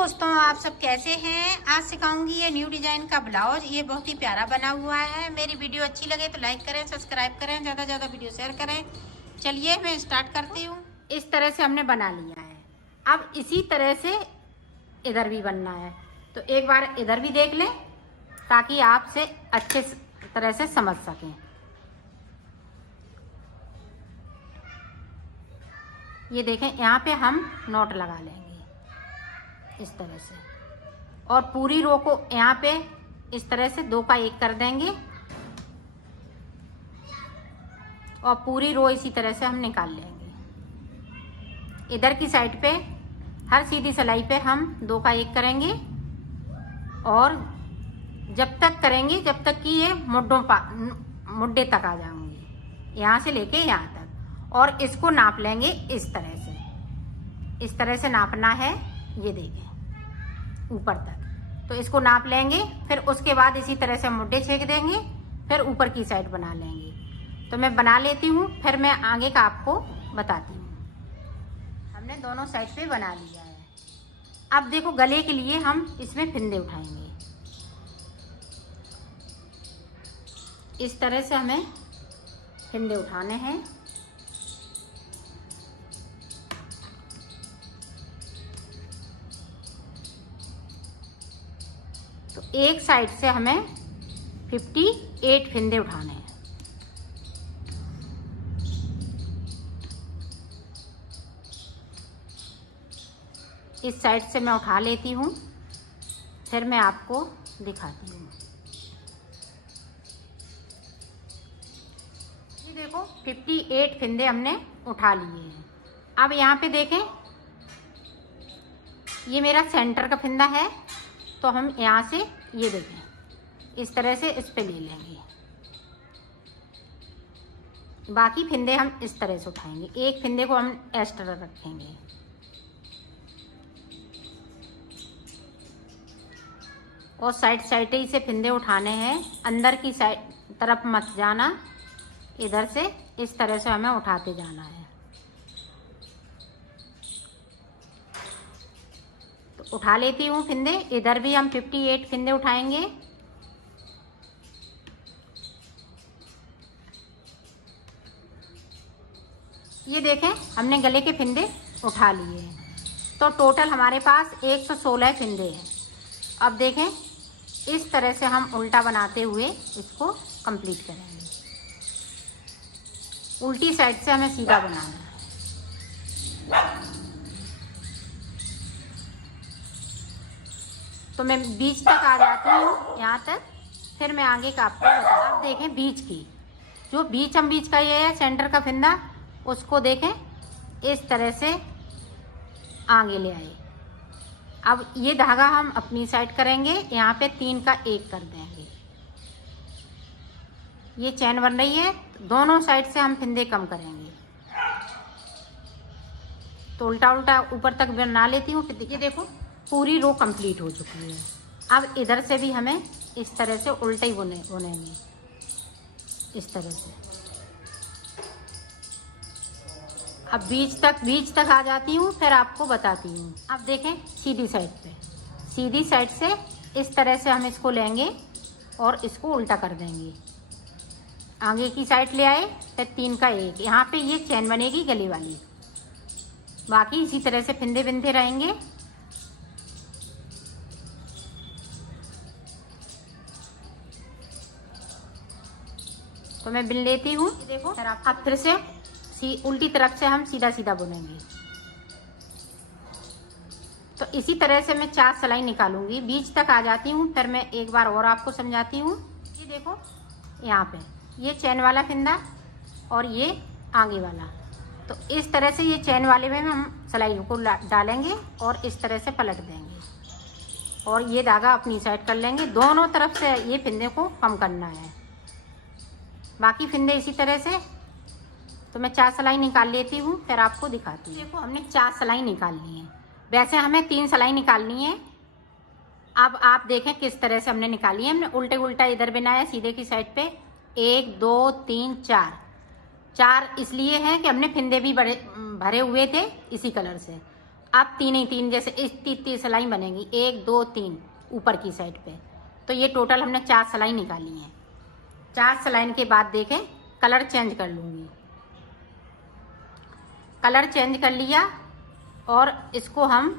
दोस्तों, आप सब कैसे हैं। आज सिखाऊंगी ये न्यू डिजाइन का ब्लाउज। ये बहुत ही प्यारा बना हुआ है। मेरी वीडियो अच्छी लगे तो लाइक करें, सब्सक्राइब करें, ज़्यादा ज़्यादा वीडियो शेयर करें। चलिए मैं स्टार्ट करती हूँ। इस तरह से हमने बना लिया है। अब इसी तरह से इधर भी बनना है, तो एक बार इधर भी देख लें ताकि आपसे अच्छे तरह से समझ सकें। ये देखें, यहाँ पे हम नोट लगा लेंगे इस तरह से, और पूरी रो को यहाँ पे इस तरह से 2 का 1 कर देंगे और पूरी रो इसी तरह से हम निकाल लेंगे। इधर की साइड पे हर सीधी सिलाई पे हम 2 का 1 करेंगे और जब तक करेंगे जब तक कि ये मुड्डे तक आ जाएंगे, यहाँ से लेके यहाँ तक। और इसको नाप लेंगे इस तरह से नापना है। ये देखें ऊपर तक, तो इसको नाप लेंगे। फिर उसके बाद इसी तरह से मुड्डे छेक देंगे, फिर ऊपर की साइड बना लेंगे। तो मैं बना लेती हूँ, फिर मैं आगे का आपको बताती हूँ। हमने दोनों साइड पे बना लिया है। अब देखो, गले के लिए हम इसमें फिंदे उठाएंगे। इस तरह से हमें फिंदे उठाने हैं। तो एक साइड से हमें 58 फिंदे उठाने हैं। इस साइड से मैं उठा लेती हूँ, फिर मैं आपको दिखाती हूँ। ये देखो, 58 फिंदे हमने उठा लिए हैं। अब यहाँ पे देखें, ये मेरा सेंटर का फिंदा है, तो हम यहाँ से ये देखें इस तरह से इस पे ले लेंगे। बाकी फिंदे हम इस तरह से उठाएंगे। एक फिंदे को हम एक्स्ट्रा रखेंगे। और साइड ही से फिंदे उठाने हैं, अंदर की साइड तरफ मत जाना। इधर से इस तरह से हमें उठाते जाना है। तो उठा लेती हूँ फिंदे। इधर भी हम 58 फिंदे उठाएंगे। ये देखें, हमने गले के फिंदे उठा लिए हैं। तो टोटल हमारे पास 116 फिंदे हैं। अब देखें, इस तरह से हम उल्टा बनाते हुए इसको कंप्लीट करेंगे। उल्टी साइड से हमें सीधा बनाना है। तो मैं बीच तक आ जाती हूँ, यहाँ तक, फिर मैं आगे का आपको बताऊँ। अब देखें, बीच का ये है सेंटर का फिंदा, उसको देखें इस तरह से आगे ले आए। अब ये धागा हम अपनी साइड करेंगे, यहाँ पे 3 का 1 कर देंगे। ये चैन बन रही है, दोनों साइड से हम फिंदे कम करेंगे। तो उल्टा ऊपर तक बना लेती हूँ। फिर ये देखो, पूरी रो कंप्लीट हो चुकी है। अब इधर से भी हमें इस तरह से उल्टे ही बुनेंगे इस तरह से। अब बीच तक आ जाती हूँ, फिर आपको बताती हूँ। अब देखें, सीधी साइड से इस तरह से हम इसको लेंगे और इसको उल्टा कर देंगे। आगे की साइड ले आए, फिर 3 का 1। यहाँ पे ये चैन बनेगी गले वाली। बाकी इसी तरह से फिंदे बिनते रहेंगे। तो मैं बिन लेती हूँ। देखो, अब फिर से उल्टी तरफ से हम सीधा बुनेंगे। तो इसी तरह से मैं 4 सिलाई निकालूंगी। बीच तक आ जाती हूँ, फिर मैं एक बार और आपको समझाती हूँ। ये देखो, यहाँ पे ये चैन वाला फिंदा और ये आगे वाला। तो इस तरह से ये चैन वाले में हम सिलाई को डालेंगे और इस तरह से पलट देंगे और ये धागा अपनी साइड कर लेंगे। दोनों तरफ से ये फिंदे को कम करना है। बाकी फिंदे इसी तरह से। तो मैं 4 सिलाई निकाल लेती हूँ, फिर आपको दिखाती हूँ। देखो, हमने 4 सिलाई निकाल ली है। वैसे हमें 3 सिलाई निकालनी है। अब आप देखें किस तरह से हमने निकाली है। हमने उल्टा इधर बनाया सीधे की साइड पे। 1 2 3 4 इसलिए है कि हमने फिंदे भी भरे हुए थे इसी कलर से। अब 3 ही 3 जैसे इस 3 सिलाई बनेगी, 1 2 3 ऊपर की साइड पे। तो ये टोटल हमने 4 सिलाई निकाली है। 4 सिलाई के बाद देखें कलर चेंज कर लूँगी। कलर चेंज कर लिया और इसको हम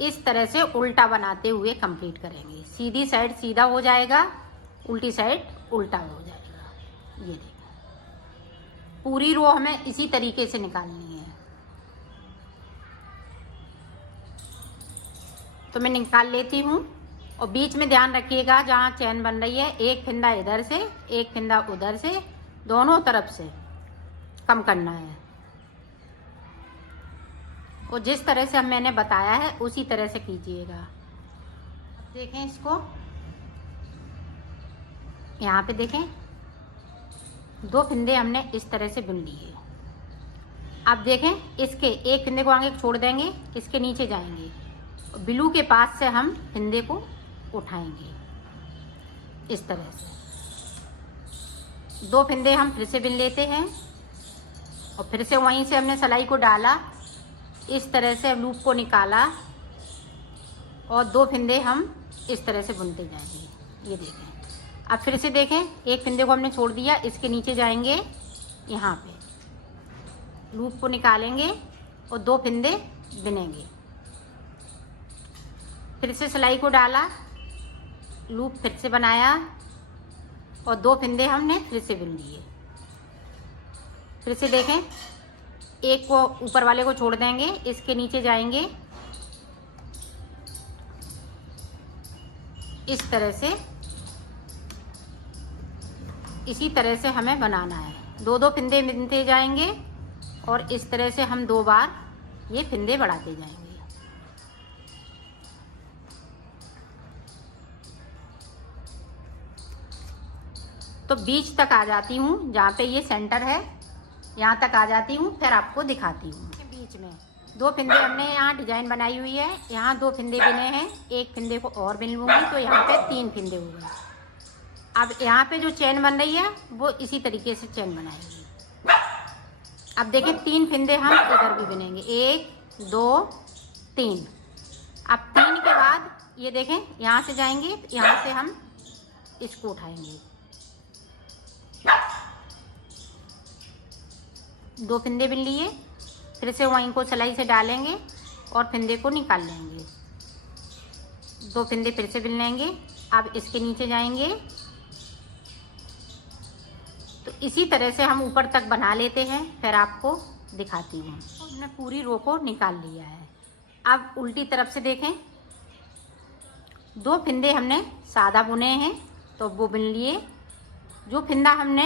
इस तरह से उल्टा बनाते हुए कंप्लीट करेंगे। सीधी साइड सीधा हो जाएगा, उल्टी साइड उल्टा हो जाएगा। ये देखिए पूरी रो हमें इसी तरीके से निकालनी है। तो मैं निकाल लेती हूँ और बीच में ध्यान रखिएगा जहाँ चैन बन रही है, एक फंदा इधर से एक फंदा उधर से, दोनों तरफ से कम करना है। और जिस तरह से मैंने बताया है उसी तरह से कीजिएगा। देखें इसको, यहाँ पे देखें 2 फंदे हमने इस तरह से बुन लिए। अब देखें इसके एक फंदे को आगे छोड़ देंगे, इसके नीचे जाएंगे, ब्लू के पास से हम फंदे को उठाएंगे इस तरह से। 2 फंदे हम फिर से बुन लेते हैं और फिर से वहीं से हमने सिलाई को डाला, इस तरह से लूप को निकाला और 2 फंदे हम इस तरह से बुनते जाएंगे। ये देखें, अब फिर से देखें एक फंदे को हमने छोड़ दिया, इसके नीचे जाएंगे, यहाँ पे लूप को निकालेंगे और 2 फंदे बुनेंगे। फिर से सिलाई को डाला, लूप फिर से बनाया और 2 फंदे हमने फिर से बुन लिए। फिर से देखें एक को ऊपर वाले को छोड़ देंगे, इसके नीचे जाएंगे, इस तरह से, इसी तरह से हमें बनाना है। 2 फंदे बुनते जाएंगे और इस तरह से हम 2 बार ये फंदे बढ़ाते जाएंगे। तो बीच तक आ जाती हूँ, जहाँ पे ये सेंटर है यहाँ तक आ जाती हूँ, फिर आपको दिखाती हूँ। बीच में 2 फंदे हमने यहाँ डिजाइन बनाई हुई है, यहाँ 2 फंदे बुने हैं, एक फंदे को और बुन लूँगी तो यहाँ पे 3 फंदे हो गए। अब यहाँ पे जो चेन बन रही है वो इसी तरीके से चेन बनाएंगे। अब देखिए 3 फंदे हम इधर भी बुनेंगे, 1 2 3। अब 3 के बाद ये देखें यहाँ से जाएंगे, यहाँ से हम इसको उठाएंगे, 2 फंदे बुन लिए, फिर से वहीं को सिलाई से डालेंगे और फंदे को निकाल लेंगे, 2 फंदे फिर से बुन लेंगे। अब इसके नीचे जाएंगे, तो इसी तरह से हम ऊपर तक बना लेते हैं, फिर आपको दिखाती हूँ। हमने पूरी रो को निकाल लिया है। अब उल्टी तरफ से देखें, 2 फंदे हमने सादा बुने हैं तो वो बुन लिए। जो फंदा हमने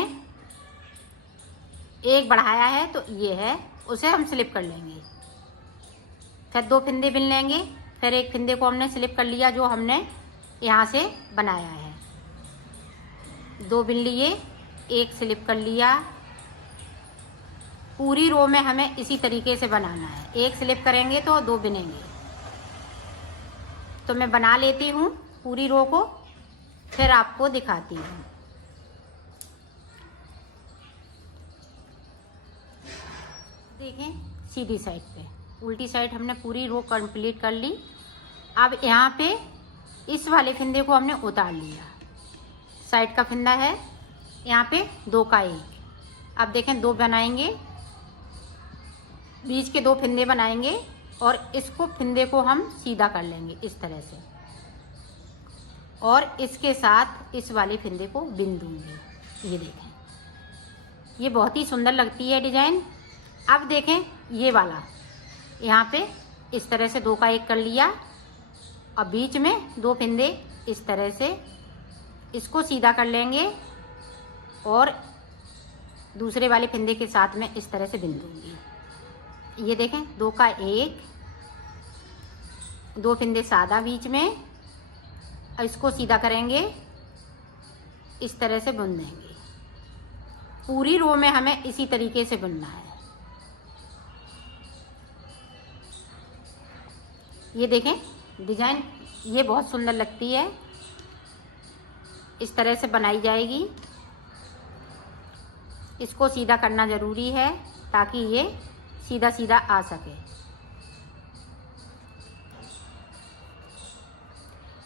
एक बढ़ाया है तो ये है, उसे हम स्लिप कर लेंगे, फिर 2 फंदे बुन लेंगे, फिर एक फंदे को हमने स्लिप कर लिया जो हमने यहाँ से बनाया है, 2 बुन लिए, एक स्लिप कर लिया। पूरी रो में हमें इसी तरीके से बनाना है, एक स्लिप करेंगे तो 2 बुनेंगे। तो मैं बना लेती हूँ पूरी रो को, फिर आपको दिखाती हूँ। देखें सीधी साइड पे, उल्टी साइड हमने पूरी रो कंप्लीट कर ली। अब यहाँ पे इस वाले फंदे को हमने उतार लिया, साइड का फंदा है, यहाँ पे 2 का 1। अब देखें 2 बनाएंगे, बीच के 2 फंदे बनाएंगे और इसको फंदे को हम सीधा कर लेंगे इस तरह से, और इसके साथ इस वाले फंदे को बिन दूंगी। ये देखें, ये बहुत ही सुंदर लगती है डिजाइन। अब देखें ये वाला, यहाँ पे इस तरह से 2 का 1 कर लिया और बीच में 2 फंदे इस तरह से, इसको सीधा कर लेंगे और दूसरे वाले फंदे के साथ में इस तरह से बिन दूंगी। ये देखें 2 का 1, 2 फंदे सादा बीच में, और इसको सीधा करेंगे, इस तरह से बुन देंगे। पूरी रो में हमें इसी तरीके से बुनना है। ये देखें डिजाइन, ये बहुत सुंदर लगती है, इस तरह से बनाई जाएगी। इसको सीधा करना ज़रूरी है ताकि ये सीधा सीधा आ सके।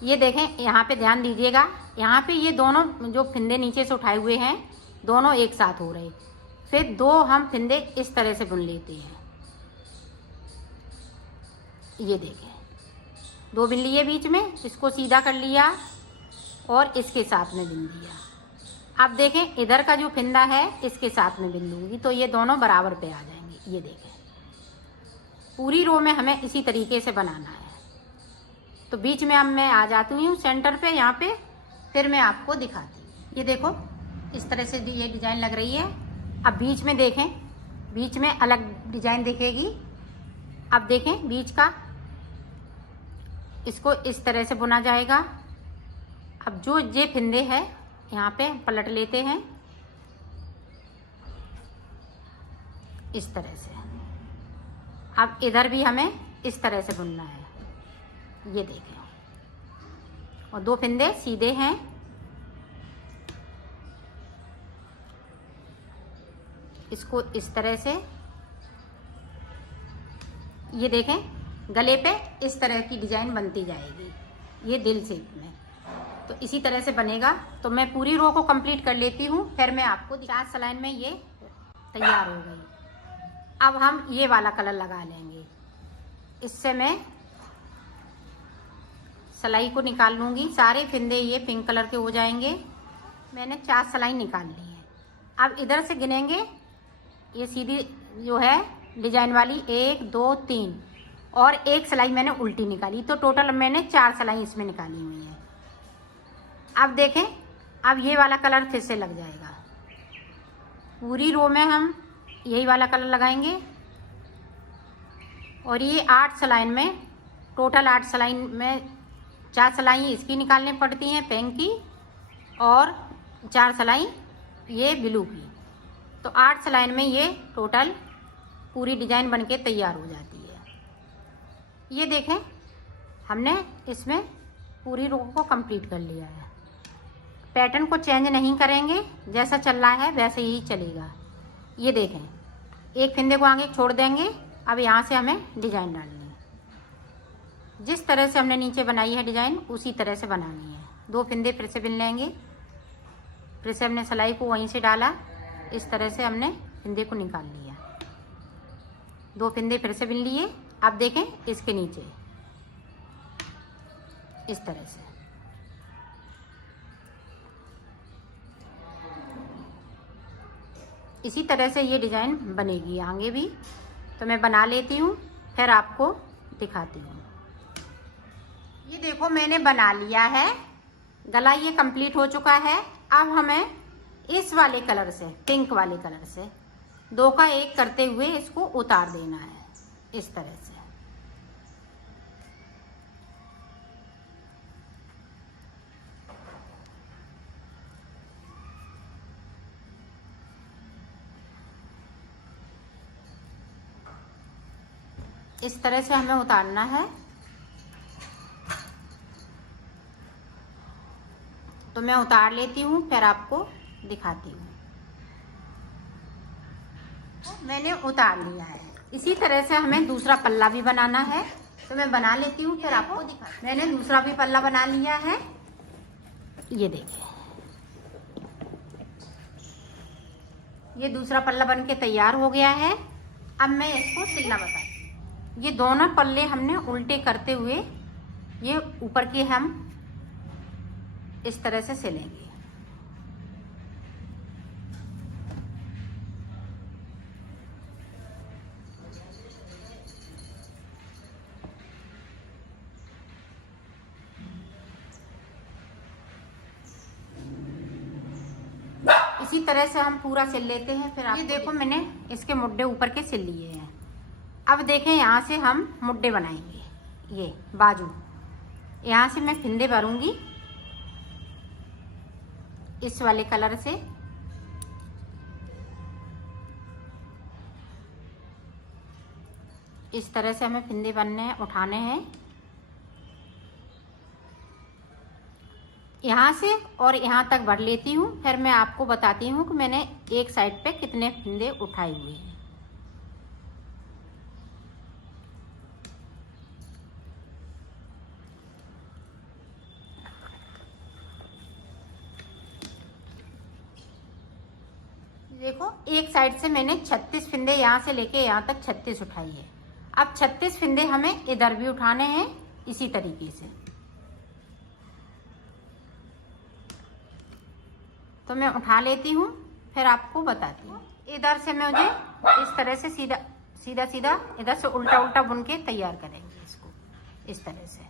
ये देखें, यहाँ पे ध्यान दीजिएगा, यहाँ पे ये दोनों जो फिंदे नीचे से उठाए हुए हैं दोनों एक साथ हो रहे। फिर 2 हम फिंदे इस तरह से बुन लेते हैं। ये देखें, 2 बिन लिए बीच में, इसको सीधा कर लिया और इसके साथ में बिन दिया। अब देखें, इधर का जो फिंदा है इसके साथ में बिन लूँगी तो ये दोनों बराबर पे आ जाएंगे। ये देखें, पूरी रो में हमें इसी तरीके से बनाना है। तो बीच में अब मैं आ जाती हूँ सेंटर पे, यहाँ पे, फिर मैं आपको दिखाती हूँ। ये देखो, इस तरह से ये डिज़ाइन लग रही है। अब बीच में देखें, बीच में अलग डिज़ाइन दिखेगी। अब देखें बीच का, इसको इस तरह से बुना जाएगा। अब जो ये फिंदे हैं यहाँ पे पलट लेते हैं इस तरह से। अब इधर भी हमें इस तरह से बुनना है। ये देखें, और 2 फिंदे सीधे हैं। इसको इस तरह से, ये देखें, गले पे इस तरह की डिजाइन बनती जाएगी, ये दिल शेप में। तो इसी तरह से बनेगा। तो मैं पूरी रो को कंप्लीट कर लेती हूँ, फिर मैं आपको 4 सलाइन में ये तैयार हो गई। अब हम ये वाला कलर लगा लेंगे। इससे मैं सिलाई को निकाल लूँगी। सारे फिंदे ये पिंक कलर के हो जाएंगे। मैंने 4 सिलाई निकाल ली है। अब इधर से गिनेंगे, ये सीधी जो है डिजाइन वाली 1 2 3 और 1 सिलाई मैंने उल्टी निकाली, तो टोटल मैंने 4 सिलाई इसमें निकाली हुई है। अब देखें, अब ये वाला कलर फिर से लग जाएगा। पूरी रो में हम यही वाला कलर लगाएंगे और ये 8 सिलाइन में, टोटल 8 सिलाइन में 4 सिलाई इसकी निकालनी पड़ती हैं पिंक की और 4 सिलाई ये ब्लू की। तो 8 सिलाइन में ये टोटल पूरी डिजाइन बनके तैयार हो जाती है। ये देखें, हमने इसमें पूरी रो को कंप्लीट कर लिया है। पैटर्न को चेंज नहीं करेंगे, जैसा चल रहा है वैसे ही चलेगा। ये देखें, एक फिंदे को आगे छोड़ देंगे। अब यहाँ से हमें डिजाइन डालनी है। जिस तरह से हमने नीचे बनाई है डिजाइन उसी तरह से बनानी है। 2 फिंदे फिर से बिन लेंगे। फिर से हमने सिलाई को वहीं से डाला, इस तरह से हमने फिंदे को निकाल लिया। 2 फिंदे फिर से बिन लिए। अब देखें, इसके नीचे इस तरह से इसी तरह से ये डिजाइन बनेगी आगे भी। तो मैं बना लेती हूँ, फिर आपको दिखाती हूँ। ये देखो, मैंने बना लिया है। गला ये कंप्लीट हो चुका है। अब हमें इस वाले कलर से, पिंक वाले कलर से 2 का 1 करते हुए इसको उतार देना है इस तरह से। इस तरह से हमें उतारना है। तो मैं उतार लेती हूँ, फिर आपको दिखाती हूँ। तो मैंने उतार लिया है। इसी तरह से हमें दूसरा पल्ला भी बनाना है। तो मैं बना लेती हूँ, फिर आपको दिखाती हूँ। मैंने दूसरा भी पल्ला बना लिया है। ये देखिए, ये दूसरा पल्ला बनके तैयार हो गया है। अब मैं इसको सिलना बताती हूँ। ये दोनों पल्ले हमने उल्टे करते हुए ये ऊपर के हम इस तरह से सिलेंगे। इसी तरह से हम पूरा सिल लेते हैं। फिर आप ये देखो, मैंने इसके मुड्डे ऊपर के सिल लिए हैं। अब देखें, यहाँ से हम मुड्डे बनाएंगे। ये बाजू, यहाँ से मैं फिंदे भरूंगी इस वाले कलर से। इस तरह से हमें फिंदे बनने उठाने हैं यहाँ से, और यहाँ तक भर लेती हूँ। फिर मैं आपको बताती हूँ कि मैंने एक साइड पे कितने फिंदे उठाए हुए हैं। देखो एक साइड से मैंने 36 फिंदे यहाँ से लेके यहाँ तक 36 उठाई है। अब 36 फिंदे हमें इधर भी उठाने हैं इसी तरीके से। तो मैं उठा लेती हूँ, फिर आपको बताती हूँ। इधर से मुझे इस तरह से सीधा सीधा सीधा इधर से उल्टा उल्टा बुन के तैयार करेंगे इसको इस तरह से।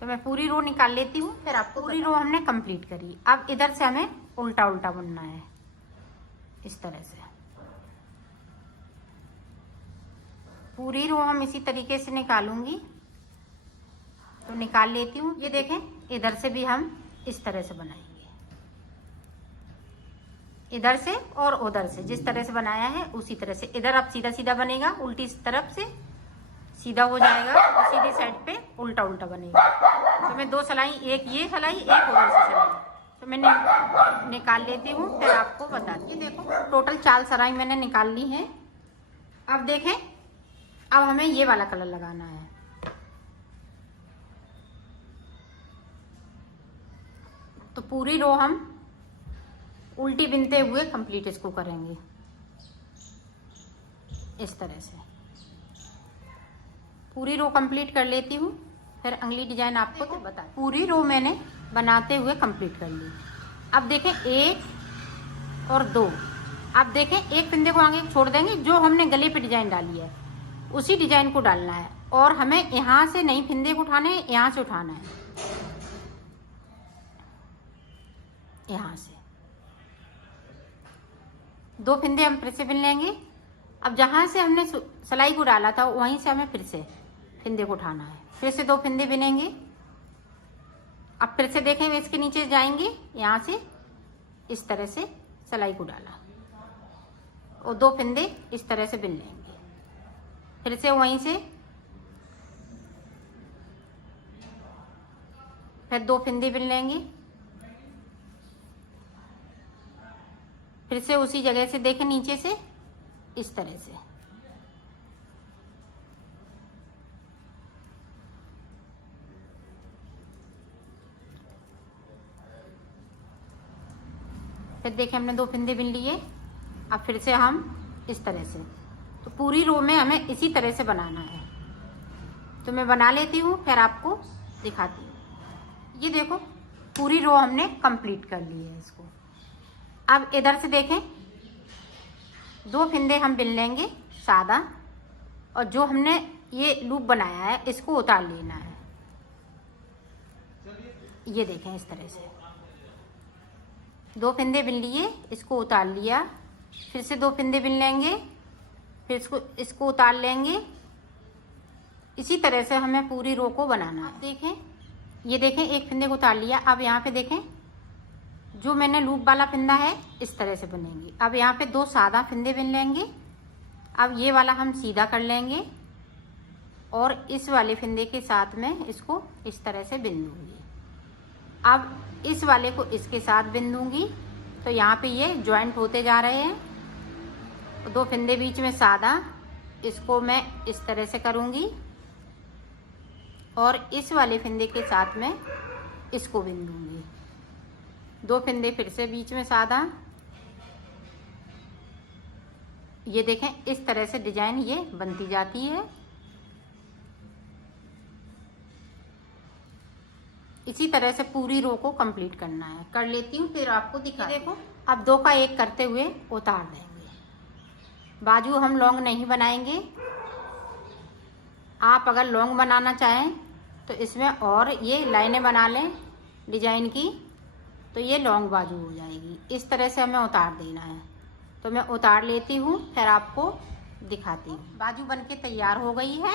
तो मैं पूरी रो निकाल लेती हूँ, फिर आपको। पूरी रो हमने कंप्लीट करी। अब इधर से हमें उल्टा उल्टा बुनना है इस तरह से। पूरी रो हम इसी तरीके से निकालूंगी, तो निकाल लेती हूँ। ये देखें, इधर से भी हम इस तरह से बनाएंगे, इधर से और उधर से जिस तरह से बनाया है उसी तरह से। इधर अब सीधा सीधा बनेगा, उल्टी तरफ से सीधा हो जाएगा और सीधी साइड पे उल्टा उल्टा बनेगा। तो मैं 2 सिलाई, एक ये सिलाई एक उधर से सिलाई, तो मैंने निकाल लेती हूँ, फिर आपको बताती हूँ। देखो टोटल 4 सिलाई मैंने निकाल ली है। अब देखें, अब हमें ये वाला कलर लगाना है। तो पूरी रो हम उल्टी बिनते हुए कंप्लीट इसको करेंगे इस तरह से। पूरी रो कंप्लीट कर लेती हूँ, फिर अगली डिजाइन आपको तो बता। पूरी रो मैंने बनाते हुए कंप्लीट कर ली। अब देखें 1 और 2। अब देखें एक फिंदे को आगे छोड़ देंगे, जो हमने गले पे डिजाइन डाली है उसी डिजाइन को डालना है। और हमें यहाँ से नहीं फिंदे को उठाने, यहाँ से उठाना है, यहाँ से 2 फिंदे हम फिर से बिन लेंगे। अब जहाँ से हमने सिलाई को डाला था वहीं से हमें फिर से फिंदे को उठाना है, फिर से 2 फिंदे बिनेंगे। अब फिर से देखें, इसके नीचे जाएंगे, यहाँ से इस तरह से सिलाई को डाला और 2 फिंदे इस तरह से बिन लेंगे। फिर से वहीं से फिर 2 फिंदे बिन लेंगे। फिर से उसी जगह से देखें, नीचे से इस तरह से। फिर देखें हमने 2 फिंदे बिन लिए। अब फिर से हम इस तरह से। तो पूरी रो में हमें इसी तरह से बनाना है। तो मैं बना लेती हूँ, फिर आपको दिखाती हूँ। ये देखो पूरी रो हमने कंप्लीट कर ली है इसको। अब इधर से देखें, 2 फिंदे हम बिन लेंगे सादा, और जो हमने ये लूप बनाया है इसको उतार लेना है। ये देखें इस तरह से 2 फिंदे बिन लिए, इसको उतार लिया। फिर से 2 फिंदे बिन लेंगे, फिर इसको उतार लेंगे। इसी तरह से हमें पूरी रो को बनाना है। देखें, ये देखें एक फिंदे को उतार लिया। अब यहाँ पे देखें, जो मैंने लूप वाला फिंदा है इस तरह से बनेंगे। अब यहाँ पे 2 सादा फिंदे बिन लेंगे। अब ये वाला हम सीधा कर लेंगे और इस वाले फिंदे के साथ में इसको इस तरह से बिन दूंगी। अब इस वाले को इसके साथ बिन दूंगी, तो यहाँ पे ये ज्वाइंट होते जा रहे हैं। 2 फिंदे बीच में सादा, इसको मैं इस तरह से करूँगी और इस वाले फिंदे के साथ में इसको बिन दूंगी। 2 फिंदे फिर से बीच में सादा। ये देखें इस तरह से डिजाइन ये बनती जाती है। इसी तरह से पूरी रो को कंप्लीट करना है। कर लेती हूँ, फिर आपको दिखा। देखो अब 2 का 1 करते हुए उतार देंगे। बाजू हम लॉन्ग नहीं बनाएंगे। आप अगर लॉन्ग बनाना चाहें तो इसमें और ये लाइनें बना लें डिजाइन की, तो ये लॉन्ग बाजू हो जाएगी। इस तरह से हमें उतार देना है। तो मैं उतार लेती हूँ, फिर आपको दिखाती हूँ। बाजू बनके तैयार हो गई है।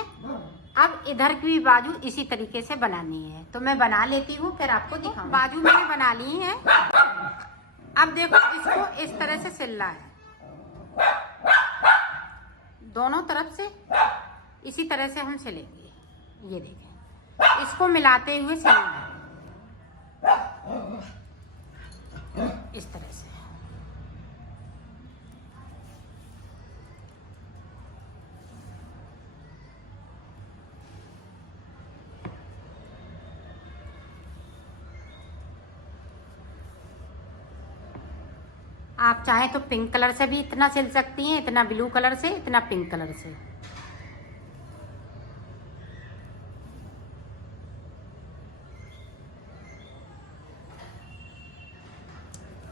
अब इधर की भी बाजू इसी तरीके से बनानी है, तो मैं बना लेती हूँ, फिर आपको दिखाऊँ। बाजू मैंने बना ली है। अब देखो इसको इस तरह से सिलना है, दोनों तरफ से इसी तरह से हम सिलेंगे। ये देखें, इसको मिलाते हुए सिलना है इस तरह से। आप चाहें तो पिंक कलर से भी इतना सिल सकती हैं, इतना ब्लू कलर से, इतना पिंक कलर से।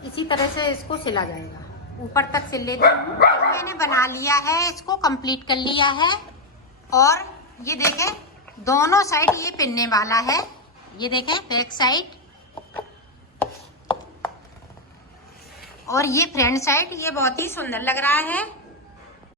इसी तरह से इसको सिला जाएगा, ऊपर तक सिल लेती हूँ। मैंने बना लिया है, इसको कंप्लीट कर लिया है। और ये देखें दोनों साइड ये पिनने वाला है, ये देखें बैक साइड और ये फ्रंट साइड, ये बहुत ही सुंदर लग रहा है।